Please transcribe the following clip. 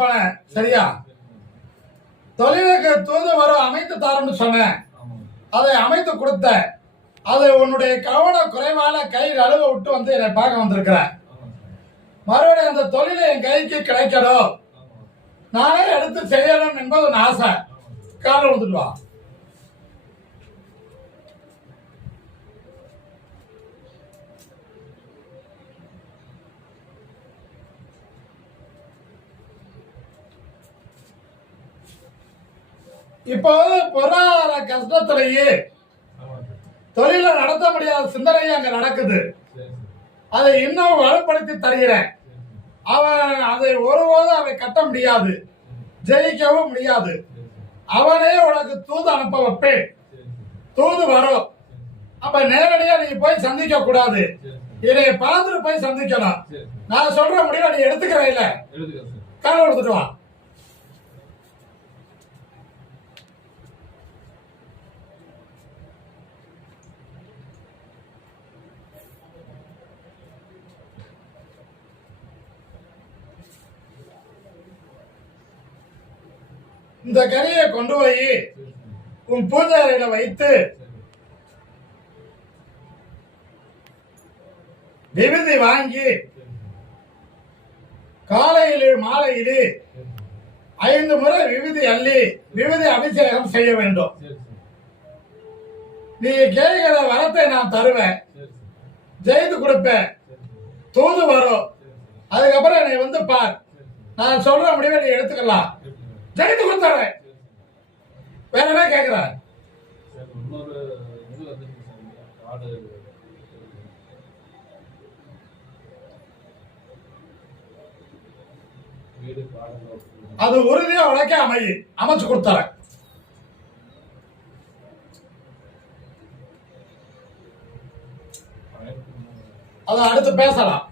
போனேன். சரியா? தொழிலுக்கு தூதுவரம் அமைத்து தாரன்னு சொன்னேன். அதை அமைத்து கொடுத்த, அது உன்னுடைய கவன குறைவால கை நழுவ விட்டு வந்து என்னை பார்க்க வந்திருக்கிற. மறுபடியும் அந்த தொழிலை என் கைக்கு கிடைக்கணும், நானே எடுத்து செய்யணும் என்பது ஒரு ஆசை. கால விழுந்துட்டு வா. இப்போது பொருளாதார கஷ்டத்திலேயே தொழிலை நடத்த முடியாத சிந்தனை அங்க நடக்குது. அதை இன்னும் வலுப்படுத்தி தருகிறேன். அவன் அதை ஒருபோதும் அவன் கட்ட முடியாது, ஜெயிக்கவும் முடியாது. அவனே உனக்கு தூது அனுப்ப வைப்பேன். தூது வரும். அப்ப நேரடியா நீ போய் சந்திக்க கூடாது, இதை பார்த்துட்டு போய் சந்திக்கணும். நான் சொல்ற முடிவை நீ எடுத்துக்கிற இல்ல, கால எடுத்துட்டு வா. இந்த கனியை கொண்டு போய் உன் பூஜை அறையில வைத்து விபூதி வாங்கி காலையிலே மாலையிலே 5 முறை விபூதி அள்ளி விபூதி அபிஷேகம் செய்ய வேண்டும். நீ கேட்கிற வரத்தை நான் தருவேன், ஜெயித்து கொடுப்பேன். தூது வரும். அதுக்கப்புறம் என்னை வந்து பார். நான் சொல்ற முடிவை நீ எடுத்துக்கலாம். ஜெயித்து கொடுத்துறேன். வேற என்ன கேட்கிற? அது உறுதியா உனக்கே அமைச்சு கொடுத்துறேன். அதை அடுத்து பேசலாம்.